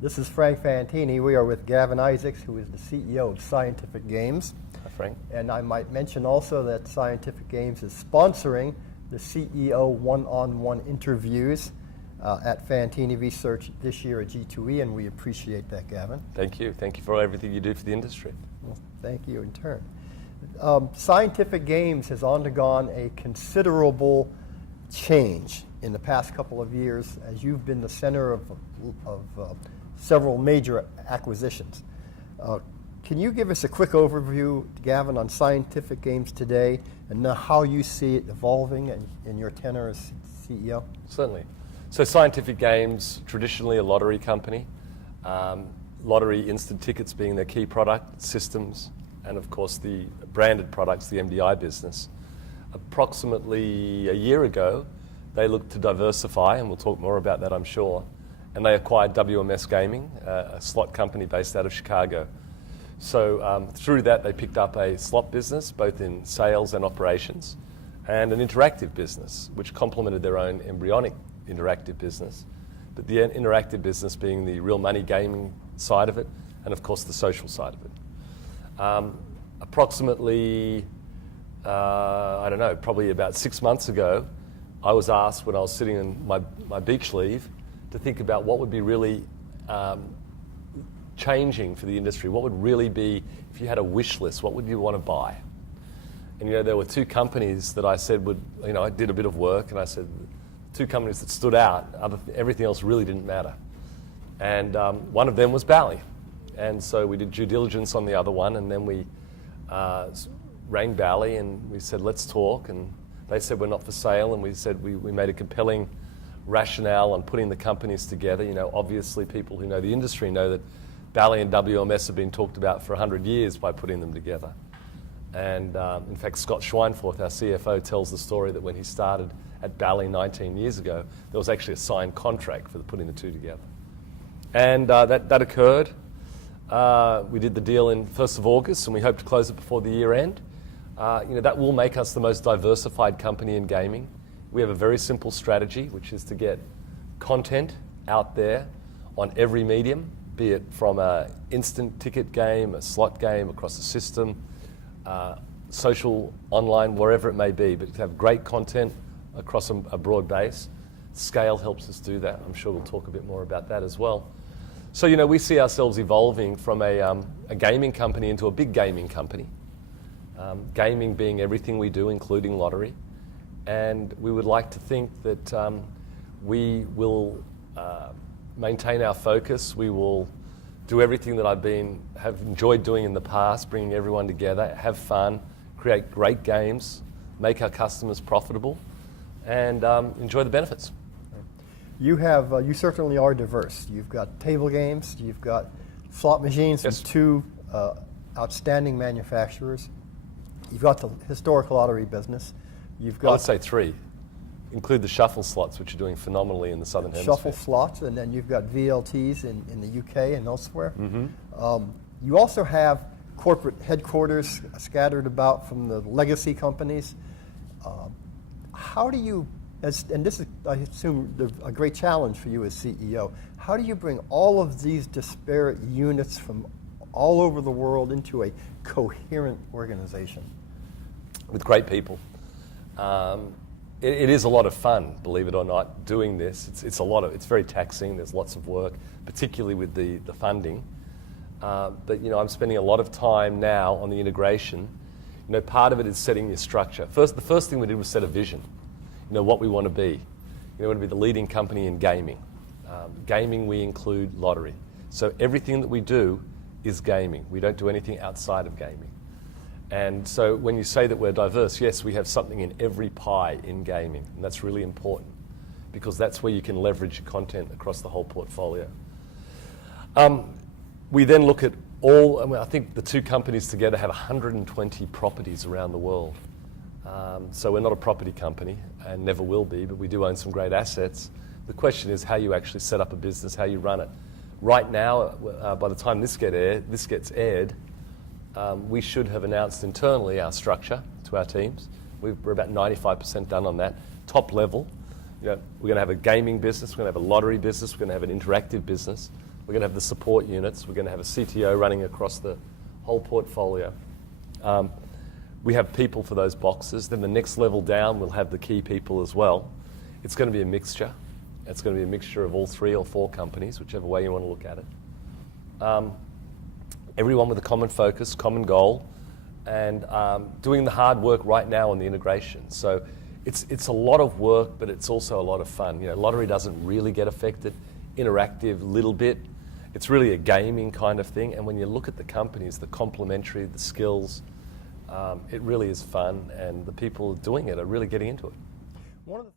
This is Frank Fantini. We are with Gavin Isaacs, who is the CEO of Scientific Games. Hi, Frank. And I might mention also that Scientific Games is sponsoring the CEO one-on-one interviews at Fantini Research this year at G2E, and we appreciate that, Gavin. Thank you. Thank you for everything you do for the industry. Well, thank you in turn. Scientific Games has undergone a considerable change in the past couple of years as you've been the center of several major acquisitions. Can you give us a quick overview, Gavin, on Scientific Games today and how you see it evolving in your tenure as CEO? Certainly. So Scientific Games, traditionally a lottery company, lottery instant tickets being their key product, systems, and of course the branded products, the MDI business. Approximately a year ago, they looked to diversify, and we'll talk more about that, I'm sure, and they acquired WMS Gaming, a slot company based out of Chicago. So through that, they picked up a slot business, both in sales and operations, and an interactive business, which complemented their own embryonic interactive business, but the interactive business being the real money gaming side of it, and of course the social side of it. Approximately, probably about 6 months ago, I was asked when I was sitting in my beach leave to think about what would be really changing for the industry. What would really be, if you had a wish list, what would you want to buy? And there were two companies that I said I did a bit of work, and I said, two companies that stood out, everything else really didn't matter. And one of them was Bally. And so we did due diligence on the other one, and then we rang Bally and we said, let's talk. And they said, we're not for sale. And we said, we made a compelling rationale on putting the companies together. Obviously people who know the industry know that Bally and WMS have been talked about for 100 years by putting them together. And in fact, Scott Schweinfurth, our CFO, tells the story that when he started at Bally 19 years ago, there was actually a signed contract for putting the two together. And that occurred. We did the deal in 1st of August, and we hope to close it before the year end. That will make us the most diversified company in gaming. We have a very simple strategy, which is to get content out there on every medium, be it from an instant ticket game, a slot game, across the system, social, online, wherever it may be, but to have great content across a broad base. Scale helps us do that. I'm sure we'll talk a bit more about that as well. So, we see ourselves evolving from a gaming company into a big gaming company. Gaming being everything we do, including lottery. And we would like to think that we will maintain our focus. We will do everything that have enjoyed doing in the past, bringing everyone together, have fun, create great games, make our customers profitable, and enjoy the benefits. You certainly are diverse. You've got table games, you've got slot machines from two outstanding manufacturers. You've got the historic lottery business. You've got I'd say three. Include the shuffle slots, which are doing phenomenally in the Southern Hemisphere. Shuffle slots, and then you've got VLTs in the UK and elsewhere. Mm-hmm. You also have corporate headquarters scattered about from the legacy companies. How do you, and this is, I assume, a great challenge for you as CEO, how do you bring all of these disparate units from all over the world into a coherent organization? With great people. It is a lot of fun, believe it or not, doing this. It's very taxing. There's lots of work, particularly with the funding. But I'm spending a lot of time now on the integration. Part of it is setting your structure. The first thing we did was set a vision. What we want to be. We want to be the leading company in gaming. Gaming, we include lottery. So everything that we do is gaming. We don't do anything outside of gaming. And so when you say that we're diverse, yes, we have something in every pie in gaming, and that's really important because that's where you can leverage your content across the whole portfolio. We then look at I think the two companies together have 120 properties around the world. So we're not a property company and never will be, but we do own some great assets. The question is how you actually set up a business, how you run it. Right now, by the time this gets aired, we should have announced internally our structure to our teams. We're about 95% done on that. Top level, we're going to have a gaming business, we're going to have a lottery business, we're going to have an interactive business. We're going to have the support units. We're going to have a CTO running across the whole portfolio. We have people for those boxes. Then the next level down, we'll have the key people as well. It's going to be a mixture. It's going to be a mixture of all 3 or 4 companies, whichever way you want to look at it. Everyone with a common focus, common goal, and doing the hard work right now on the integration. So it's a lot of work, but it's also a lot of fun. You know, lottery doesn't really get affected. Interactive, little bit. It's really a gaming kind of thing. And when you look at the companies, the complementary, the skills, it really is fun, and the people doing it are really getting into it. One of the